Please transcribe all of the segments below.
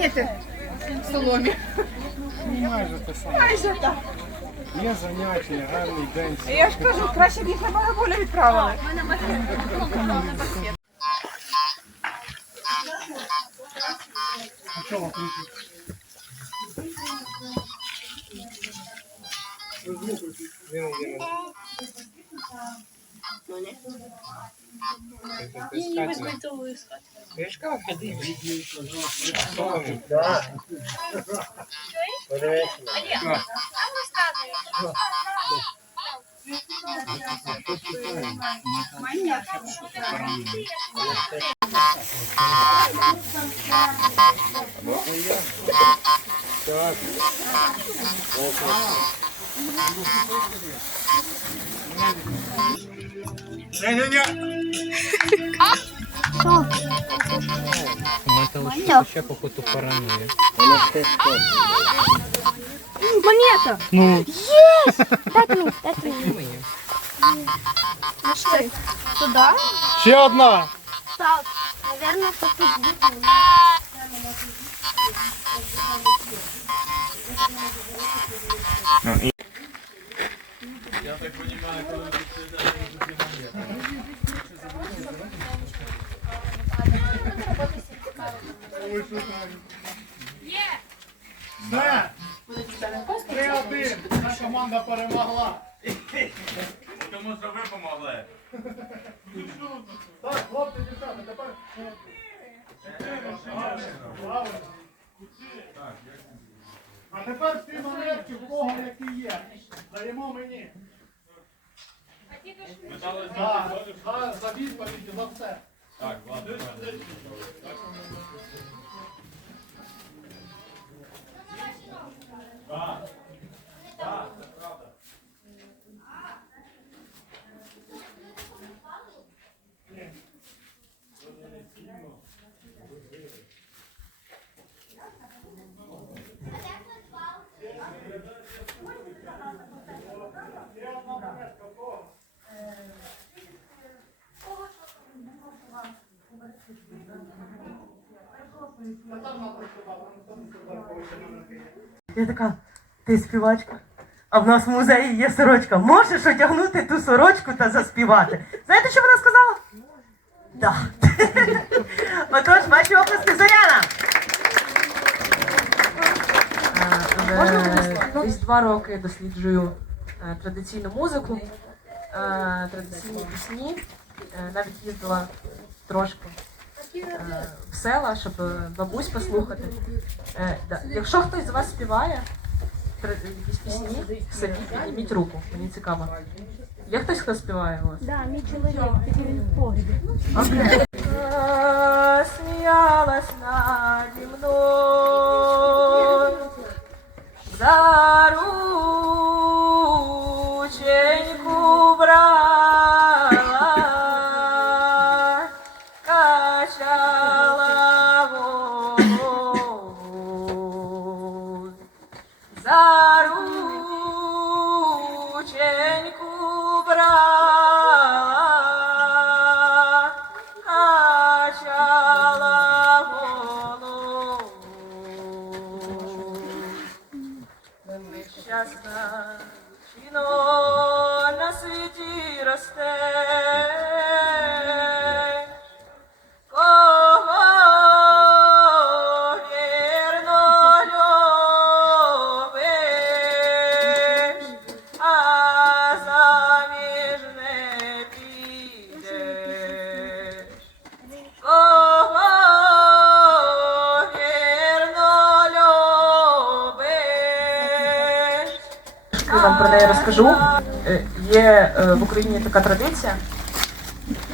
вмієте в соломі? Ну, майже те саме. Майже так. Є заняття, гарний день. Я ж кажу, краще б їх на Богополя відправили. А що вам крутить? Він один. Її безготову искать. Пішка ходи. Так. Мата ще походу паранує. Монета! Ну, Дайте мені, дайте мені. Нашли. Туда? Ще одна. Так. Наверное, тут тут. Все. Три-один. Наша команда перемогла. Тому що ви помогли. Я така, ти співачка. А в нас в музеї є сорочка. Можеш одягнути ту сорочку та заспівати. Знаєте, що вона сказала? Так. Отож, ваші оплески Зоряна. Е, Десь два роки досліджую е, традиційну музику, е, традиційні пісні. Навіть їздила трошки е, в села, щоб е, бабусь послухати. Е, да. Якщо хтось з вас співає якісь пісні в підніміть руку, мені цікаво. Є хтось, хто співає у вас? Да, мій чоловік, тільки він в. Окей. Сміялась наді мною за рученьку Я вам про неї розкажу. Е, Є е, в Україні така традиція,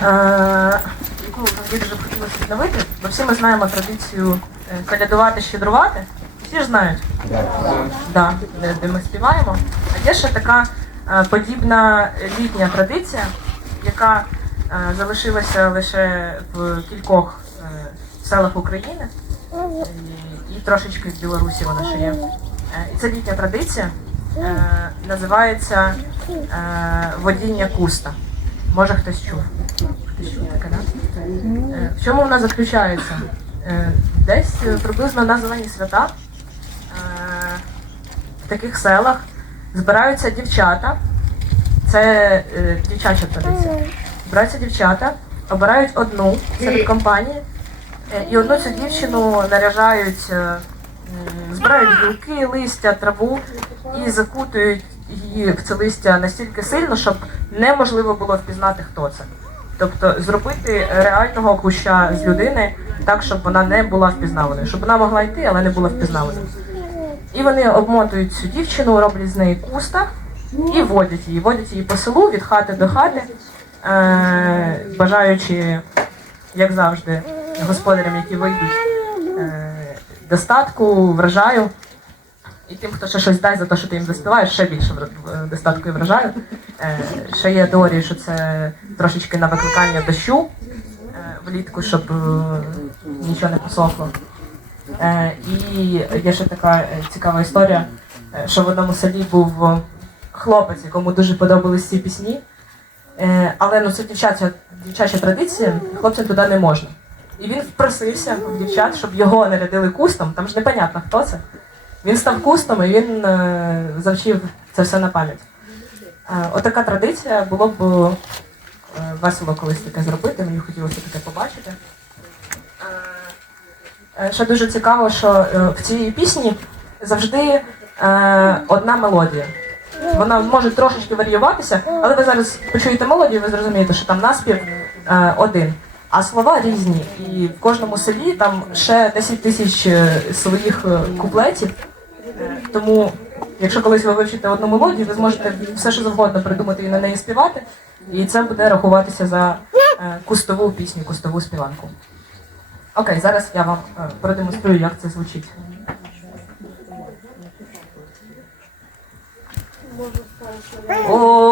е, яку мені дуже хотілося відновити, бо всі ми знаємо традицію колядувати, щедрувати. Всі ж знають, да, де, ми співаємо. А є ще така подібна літня традиція, яка залишилася лише в кількох селах України і, трошечки в Білорусі вона ще є. І це літня традиція. Е, називається е, водіння куста. Може хтось чув. Хтось чув таке, да? Е, в чому вона заключається? Е, Десь приблизно на зелені свята е, в таких селах збираються дівчата. Це е, дівчача традиція. Збираються дівчата, обирають одну серед компанії, е, і одну цю дівчину наряжають, е, збирають гілки, листя, траву і закутують її в це листя настільки сильно, щоб неможливо було впізнати, хто це. Тобто зробити реального куща з людини так, щоб вона не була впізнаваною, щоб вона могла йти, але не була впізнаваною. І вони обмотують цю дівчину, роблять з неї куста і водять її. Водять її по селу від хати до хати, е- бажаючи, як завжди, господарям, які вийдуть, достатку, врожаю. І тим, хто ще щось дасть за те, що ти їм заспіваєш, ще більше е, достатку і врожаю. Е, ще є теорії, що це трошечки на викликання дощу е, влітку, щоб нічого не посохло. І є ще така цікава історія, що в одному селі був хлопець, якому дуже подобались ці пісні. Але ну це дівчача, дівчача традиція, хлопцям туди не можна. І він впросився в дівчат, щоб його нарядили кустом, там ж непонятно хто це. Він став кустом і він е, завчив це все на пам'ять. Е, отака традиція було б е, весело колись таке зробити, мені хотілося таке побачити. Ще дуже цікаво, що в цій пісні завжди одна мелодія. Вона може трошечки варіюватися, але ви зараз почуєте мелодію, ви зрозумієте, що там наспів один. А слова різні, і в кожному селі там ще 10 тисяч е, своїх е, куплетів. Тому, якщо колись ви вивчите одну мелодію, ви зможете все, що завгодно придумати і на неї співати, і це буде рахуватися за е, кустову пісню, кустову співанку. Окей, зараз я вам продемонструю, як це звучить. Ой,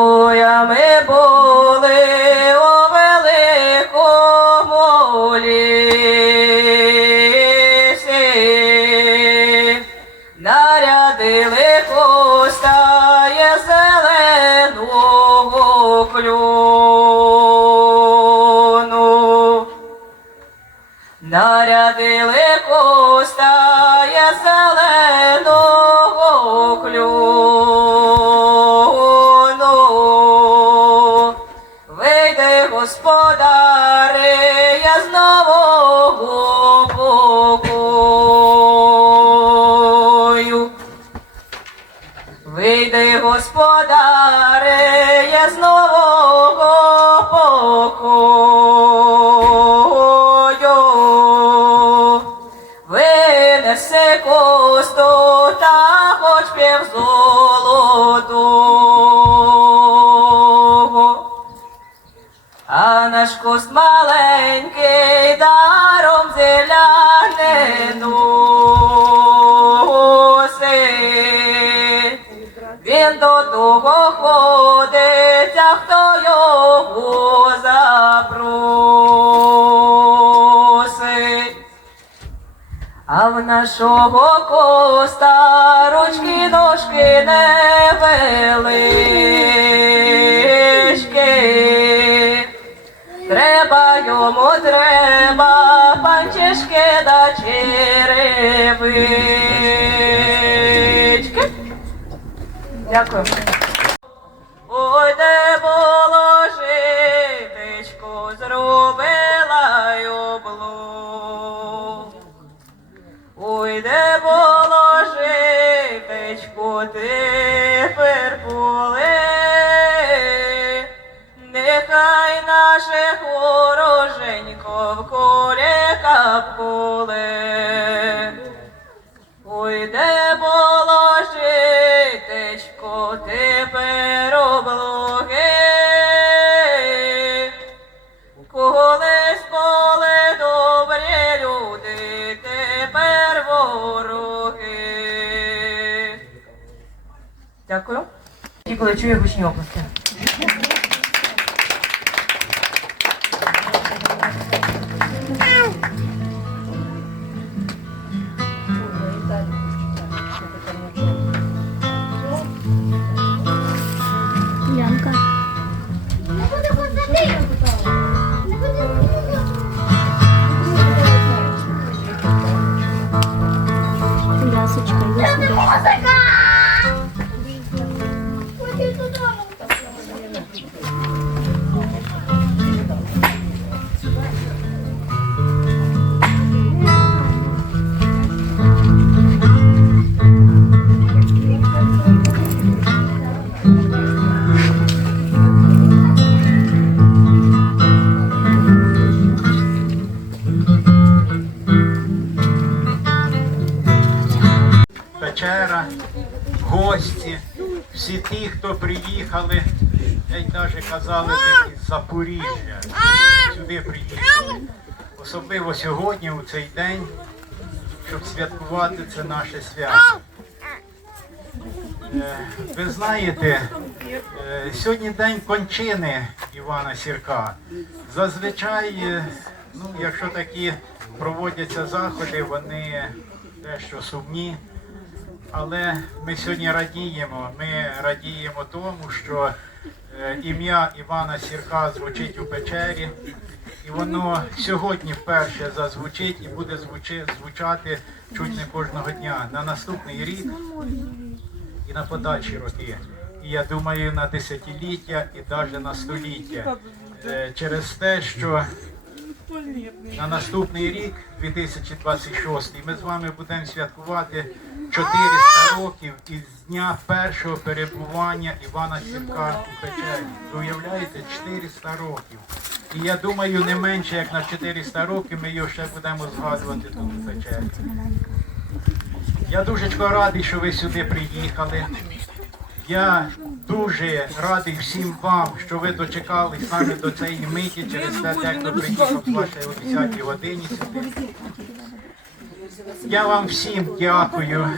пів золотого. А наш кост маленький даром зеляне носить. Він до того ходить, В нашого коста ручки ножки невеличкі. Треба йому треба панчишки да черевички. Дякую. Ой, де було колі капкуле. Ой, де було житечко, тепер тепер вороги. Дякую. І коли чую гучні області. Запоріжжя. Сюди приїхали. Особливо сьогодні, у цей день, щоб святкувати це наше свято. Е, Ви знаєте, е, сьогодні день кончини Івана Сірка. Зазвичай, е, ну, якщо такі проводяться заходи, вони дещо сумні. Але ми сьогодні радіємо. Ми радіємо тому, що ім'я Івана Сірка звучить у печері, і воно сьогодні вперше зазвучить і буде звучати чуть не кожного дня. На наступний рік і на подальші роки. І я думаю, на десятиліття і навіть на століття. Е, Через те, що на наступний рік, 2026, ми з вами будемо святкувати 400 років із дня першого перебування Івана Сірка у печері. Уявляєте, 400 років. І я думаю, не менше як на 400 років ми його ще будемо згадувати тут у печері. Я дуже радий, що ви сюди приїхали. Я дуже радий всім вам, що ви дочекались саме до цієї миті через те, дехто приїхав з вашої о 10 годині. Я вам всім дякую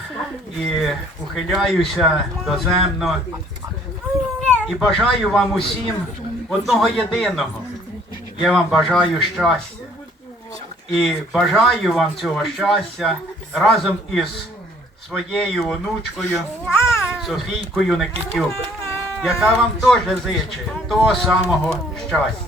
і ухиляюся доземно. І бажаю вам усім одного єдиного. Я вам бажаю щастя. І бажаю вам цього щастя разом із своєю онучкою Софійкою Никитюк, яка вам теж зичить того самого щастя.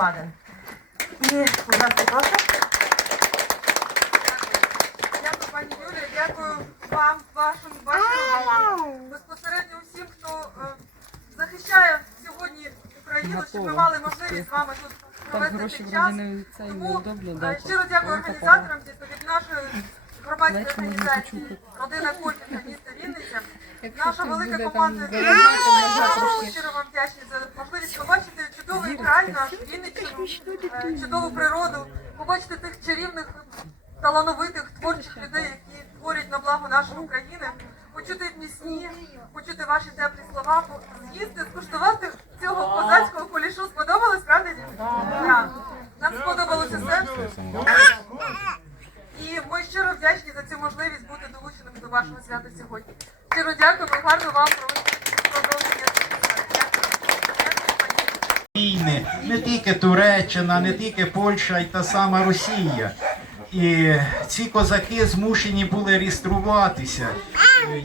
Візбаден. І, будь ласка, прошу. Дякую, пані Юлія, дякую вам, вашим вашим безпосередньо усім, хто е, захищає сьогодні Україну, щоб ми мали можливість з вами тут провести цей час. Тому е, щиро дякую організаторам від нашої громадської організації Родина Вінниця. Наша велика команда щиро вам вдячні за можливість побачити чудовий край, наш Вінниччину, е, чудову природу, побачити тих чарівних талановитих творчих людей, які творять на благо нашої України, почути пісні, почути ваші теплі слова, з'їсти, скуштувати цього козацького кулішу. Сподобалось, правда? Нам сподобалося все. І ми щиро вдячні за цю можливість бути долученими до вашого свята сьогодні. Щиро дякуємо, гарно вам продовження. Дякую, пані. війни, не тільки Туреччина, не тільки Польща і та сама Росія. І ці козаки змушені були реєструватися.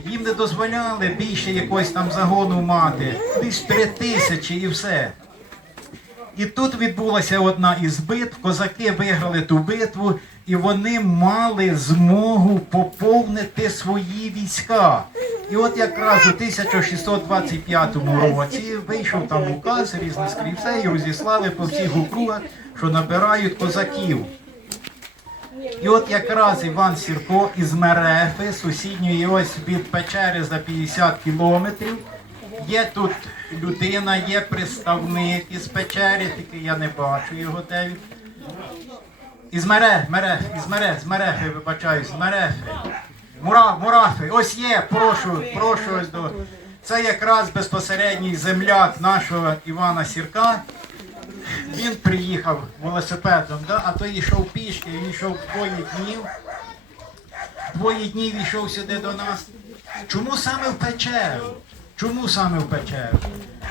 Їм не дозволяли більше якогось там загону мати, десь три тисячі і все. І тут відбулася одна із битв. Козаки виграли ту битву, і вони мали змогу поповнити свої війська. І от якраз у 1625 році вийшов там указ різних скріпцей і розіслали по всіх округах, що набирають козаків. І от якраз Іван Сірко із Мерефи, сусідньої ось від печери за 50 кілометрів. Є тут людина, є представник із печери, тільки я не бачу його де. Із Мерефи, Мерефи, із Мерефи, з Мерефи, вибачаюсь, з Мерефи. Мура, Мурафи, ось є, прошу, прошу ось до. Це якраз безпосередній земляк нашого Івана Сірка. Він приїхав велосипедом, да? а той йшов пішки, він йшов двоє днів. Двоє днів йшов сюди до нас. Чому саме в печеру? Чому саме в печеру?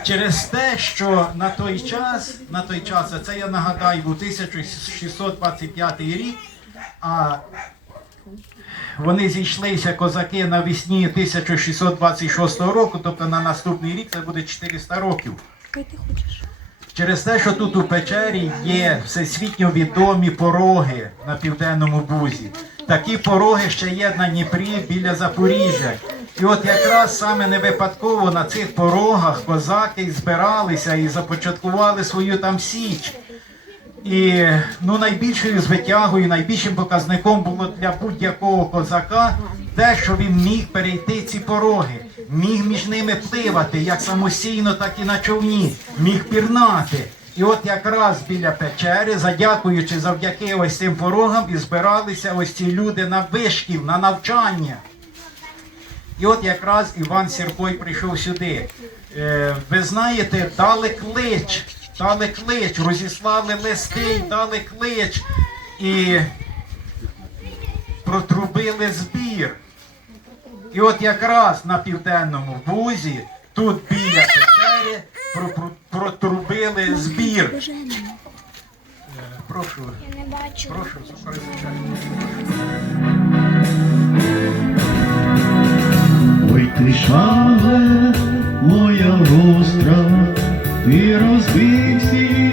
Через те, що на той час, на той час, а це я нагадаю, був 1625 рік, а вони зійшлися козаки навесні 1626 року, тобто на наступний рік це буде 400 років. Через те, що тут у печері є всесвітньо відомі пороги на південному бузі. Такі пороги ще є на Дніпрі біля Запоріжжя. І от якраз саме не випадково на цих порогах козаки збиралися і започаткували свою там січ. І ну, найбільшою звитягою, найбільшим показником було для будь-якого козака те, що він міг перейти ці пороги, міг між ними пливати як самостійно, так і на човні, міг пірнати. І от якраз біля печери, задякуючи завдяки ось цим порогам, і збиралися ось ці люди на вишків, на навчання. І от якраз Іван Сірко прийшов сюди. Е, ви знаєте, дали клич, дали клич, розіслали листи, дали клич і протрубили збір. І от якраз на південному бузі, тут біля печері, про- про- протрубили збір. Прошу, Я не бачу. прошу. Ой, ти шале, моя гостра, ти розбив всіх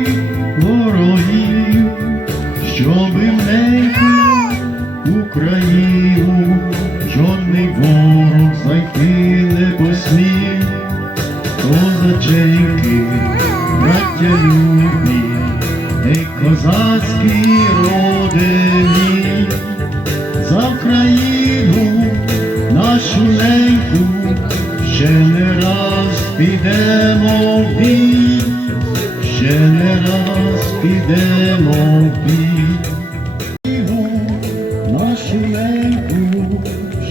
раз підемо в бій, ще не раз підемо в бій. Нашу неньку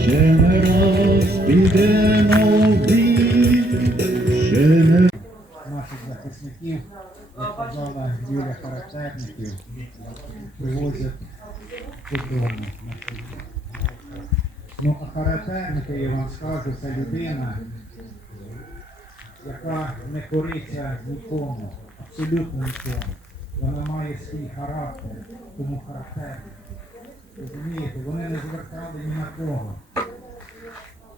ще не раз підемо в бій, ще не наших захисників, як казала Юля характерників, привозять додому. Ну, а характерники, я вам скажу, це людина, яка не кориться нікому, абсолютно нікому. Вона має свій характер, тому характерник. Розумієте, вони не звертали ні на кого.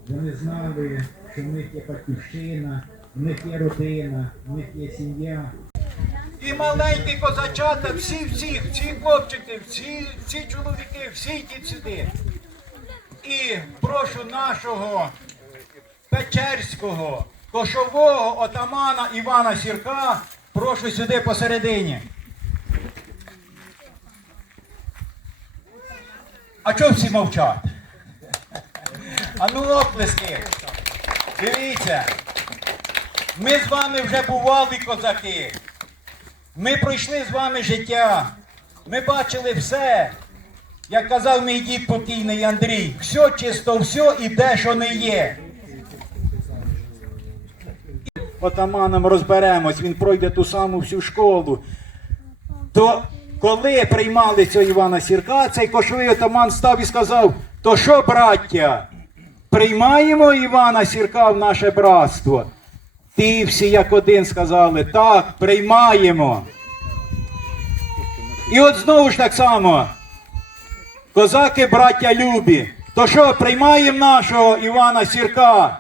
Вони знали, що в них є батьківщина, в них є родина, в них є сім'я. І маленькі козачата, всі, всі, всі хлопчики, всі, всі чоловіки, всі йдіть сюди. І прошу нашого Печерського, кошового отамана Івана Сірка, прошу сюди посередині. А чого всі мовчать? А ну оплески. Дивіться. Ми з вами вже бували козаки. Ми пройшли з вами життя. Ми бачили все. Як казав мій дід покійний Андрій, все чисто, все і де, що не є. Отаманом розберемось, він пройде ту саму всю школу. То коли приймали цього Івана Сірка, цей кошовий отаман став і сказав: то що, браття, приймаємо Івана Сірка в наше братство? Ті всі як один сказали, так, приймаємо. І от знову ж так само. Козаки, браття любі, то що, приймаємо нашого Івана Сірка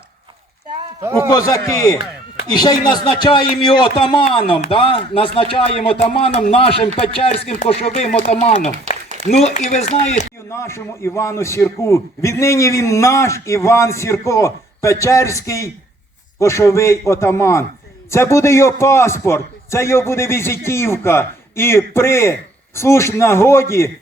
у козаки? І ще й назначаємо його отаманом, да? назначаємо отаманом нашим печерським кошовим отаманом. Ну і ви знаєте, нашому Івану Сірку. Віднині він наш Іван Сірко, печерський кошовий отаман. Це буде його паспорт, це його буде візитівка. І при слушній нагоді,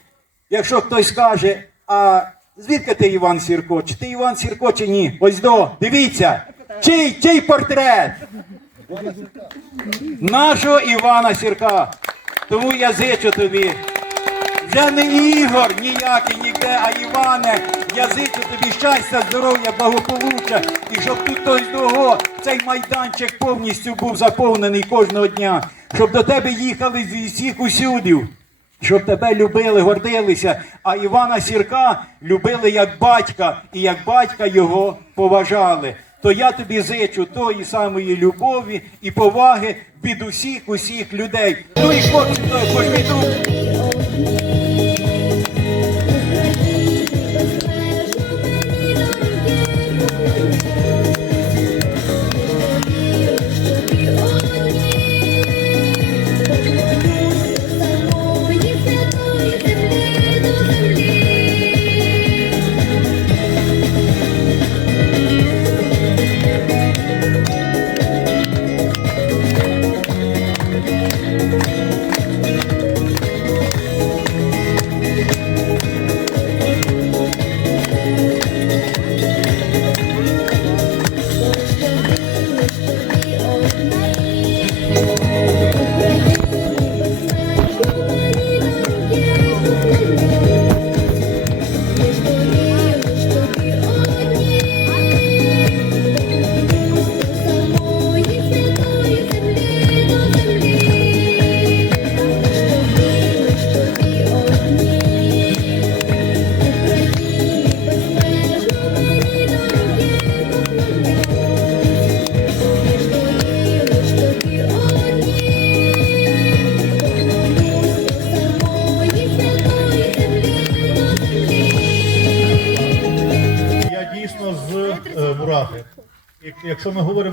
якщо хтось скаже, а звідки ти Іван Сірко? Чи ти Іван Сірко, чи ні? Ось до, дивіться, чий, чий портрет? Нашого Івана Сірка. Тому я зичу тобі. Вже не Ігор ніякий ніде, а Іване, я зичу тобі щастя, здоров'я, благополуччя, і щоб тут хтось того, цей майданчик повністю був заповнений кожного дня, щоб до тебе їхали зі всіх усюдів, щоб тебе любили, гордилися, а Івана Сірка любили як батька, і як батька його поважали. То я тобі зичу тої самої любові і поваги від усіх усіх людей. Ну і хлопці, пожміть руку.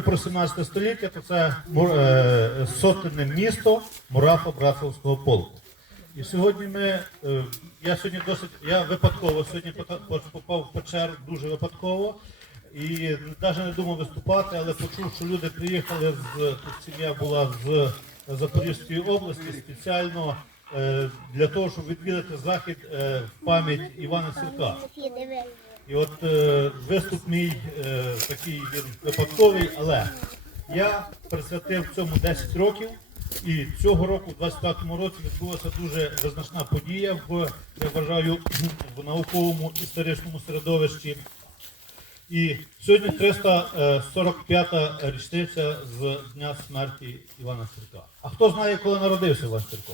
Про 17 століття, то це е, сотенне місто Мурафа Братславського полку. І сьогодні ми, е, я сьогодні досить, я випадково сьогодні попав в печеру, дуже випадково. І навіть не думав виступати, але почув, що люди приїхали з тут сім'я була з Запорізької області спеціально е, для того, щоб відвідати захід в пам'ять Івана Сірка. І от е, виступ мій е, такий він випадковий, але я присвятив цьому 10 років. І цього року, в 25-му році, відбулася дуже визначна подія в, я вважаю, в науковому історичному середовищі. І сьогодні 345-та річниця з дня смерті Івана Сірка. А хто знає, коли народився Іван Сірко?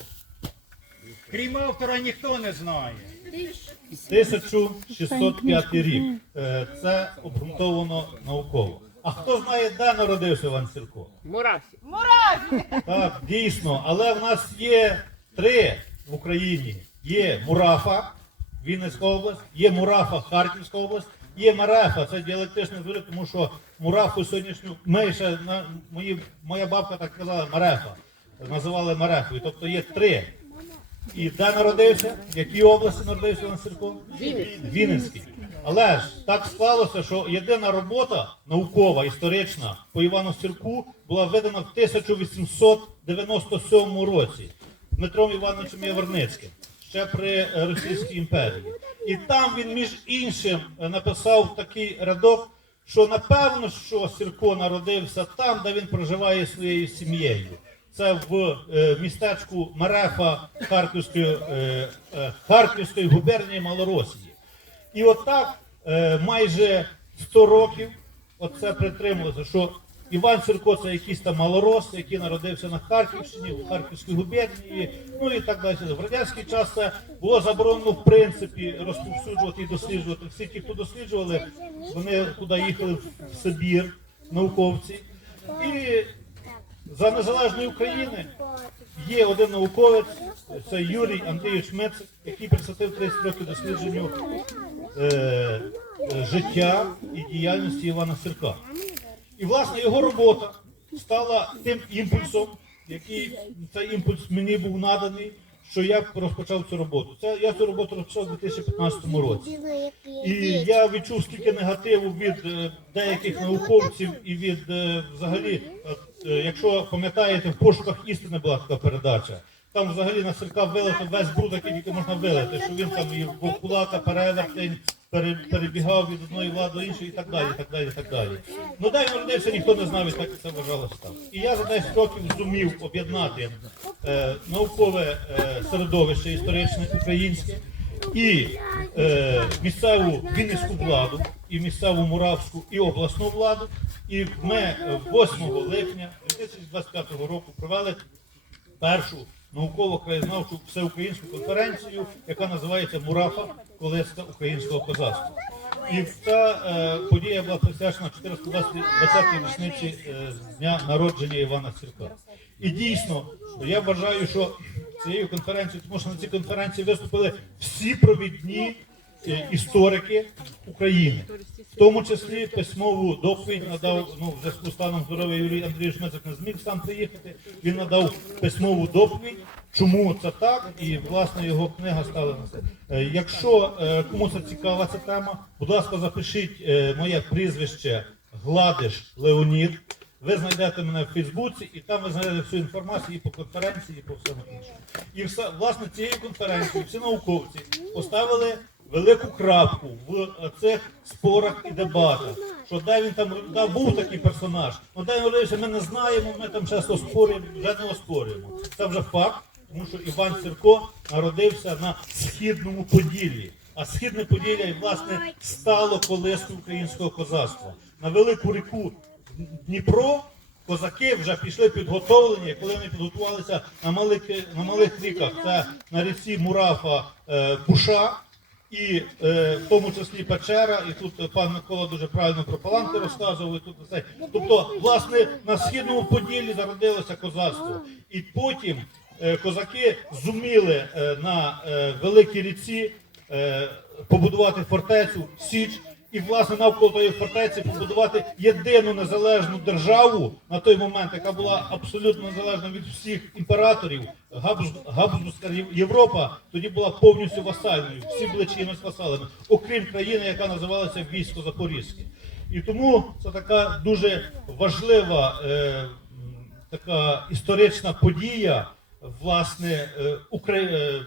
Крім автора ніхто не знає. 1605 рік. Е, Це обґрунтовано науково. А хто знає, де народився Іван Сірко? Мурасі. Так, дійсно, але в нас є три в Україні. Є Мурафа, Вінницька область, є Мурафа, Харківська область, є Марефа, це діалектичний звір, тому що Мурафу сьогоднішню, ми ще, на, мої, моя бабка так казала, Марефа, називали Марефою, тобто є три. І де народився? В якій області народився Іван Сірко? Вінницький. Але ж так склалося, що єдина робота наукова, історична по Івану Сірку була видана в 1897 році Дмитром Івановичем Яворницьким, ще при Російській імперії. І там він, між іншим, написав такий рядок, що напевно, що Сірко народився там, де він проживає своєю сім'єю. Це в е, містечку Марефа Харківської, е, е, Харківської губернії Малоросії. І отак майже 100 років оце притримувалося, що Іван Сірко це якийсь там малорос, який народився на Харківщині, в Харківській губернії, ну і так далі. В радянський час це було заборонено в принципі розповсюджувати і досліджувати. Всі ті, хто досліджували, вони туди їхали в Сибір, науковці. І за незалежної України є один науковець, це Юрій Андрійович Мецик, який присвятив 30 років дослідженню е, е, життя і діяльності Івана Сірка. І власне його робота стала тим імпульсом, який цей імпульс мені був наданий, що я розпочав цю роботу. Це я цю роботу розпочав у 2015 році. І я відчув стільки негативу від е, деяких науковців і від е, взагалі, якщо пам'ятаєте, в пошуках істини була така передача. Там взагалі на Сірка вилити весь бруд, який можна вилити, що він там і вовкулака, перевертень, пере- перебігав від одної влади до іншої і так далі, і так далі, і так далі. Ну де він родився, ніхто не знав, і це вважалося так. І я за 10 років зумів об'єднати е, наукове е, середовище історичне українське і е, місцеву Вінницьку владу, і місцеву Муравську, і обласну владу. І ми е, 8 липня 2025 року провели першу науково-краєзнавчу всеукраїнську конференцію, яка називається Мурафа Колиска українського козацтва. І ця е, подія була присвячена 420-й річниці е, дня народження Івана Сірка. І дійсно, я вважаю, що цією конференцією, тому що на цій конференції виступили всі провідні е, історики України. В тому числі письмову доповідь надав ну, в зв'язку з станом здоров'я Юрій Андрійович Мецик не зміг сам приїхати. Він надав письмову доповідь, чому це так, і власне його книга стала на це. Е, Якщо е, кому це цікава ця тема, будь ласка, запишіть моє прізвище Гладиш Леонід. Ви знайдете мене в Фейсбуці, і там ви знайдете всю інформацію і по конференції, і по всьому іншому. І все, власне, цією конференцією всі науковці поставили велику крапку в е, цих спорах і дебатах. Що де він там да, був такий персонаж, ну де він родився, ми не знаємо, ми там часто оспорюємо, вже не оспорюємо. Це вже факт, тому що Іван Сірко народився на східному Поділлі. А східне Поділля, власне, стало колискою українського козацтва. На велику ріку Дніпро козаки вже пішли підготовлені, коли вони підготувалися на малих, на малих ріках. Це на ріці Мурафа е, Буша. І е, в тому числі Печера, і тут пан Микола дуже правильно про Паланки розказував. І тут це. Тобто, власне, на східному поділлі зародилося козацтво. І потім е, козаки зуміли е, на е, великій ріці е, побудувати фортецю Січ. І власне навколо тої фортеці побудувати єдину незалежну державу на той момент, яка була абсолютно незалежна від всіх імператорів. Габс- Габсбурзька Європа тоді була повністю васальною. Всі були чиїмось васалами, окрім країни, яка називалася військо Запорізьке. І тому це така дуже важлива е, така історична подія, власне, е, Укра... е,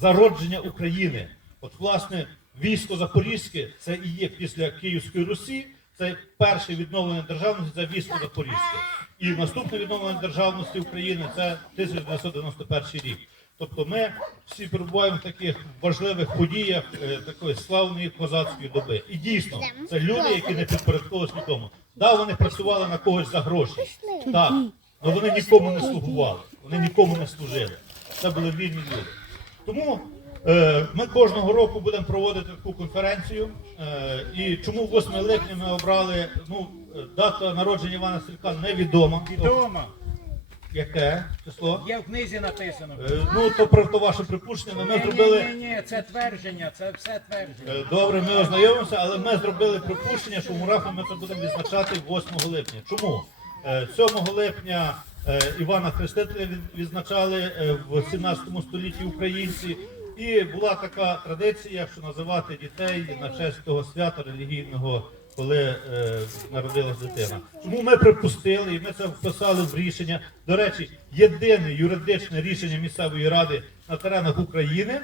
зародження України. От, власне, військо Запорізьке це і є після Київської Русі, це перше відновлення державності, це військо Запорізьке. І наступне відновлення державності України це 1991 рік. Тобто ми всі перебуваємо в таких важливих подіях е, такої славної козацької доби. І дійсно, це люди, які не підпорядковувалися нікому. Да, вони працювали на когось за гроші. Так, але вони нікому не слугували, вони нікому не служили. Це були вільні люди. Тому ми кожного року будемо проводити таку конференцію. Е, і чому 8 липня ми обрали ну, е, дата народження Івана Стрілька невідома. Відомо. Яке число? Є в книзі написано. Е, ну, то про то ваше припущення, але ми зробили. Ні, ні, ні, це твердження, це все твердження. Е, Добре, ми ознайомимося, але ми зробили припущення, що в ми це будемо відзначати 8 липня. Чому? Е, 7 липня е, Івана Хрестителя від- відзначали е, в 17 столітті українці. І була така традиція, що називати дітей на честь того свята релігійного, коли е, народилась дитина. Тому ми припустили і ми це вписали в рішення. До речі, єдине юридичне рішення місцевої ради на теренах України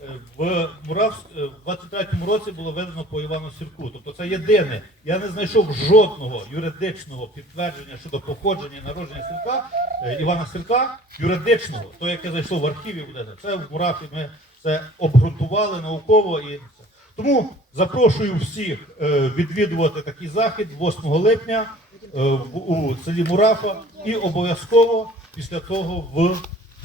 Е, в Муравськ е, в 23-му році було видано по Івану Сірку. Тобто це єдине. Я не знайшов жодного юридичного підтвердження щодо походження і народження Сірка, е, Івана Сірка, юридичного, то яке зайшло в архіві, буде це в Мураві. Ми це обґрунтували науково і. Тому запрошую всіх е, відвідувати такий захід 8 липня е, у селі Мурафа і обов'язково після того в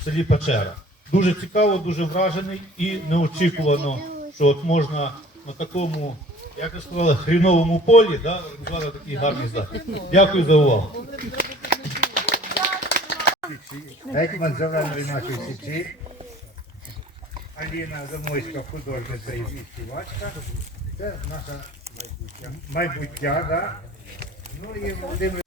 селі Печера. Дуже цікаво, дуже вражений і неочікувано, що от можна на такому, як ви сказали, хріновому полі да, організувати такий гарний захід. Дякую за увагу. Гетьман Зеленої нашої січі. Аліна Замойська, художниця і співачка. Це наша майбуття, да? Ну і Володимир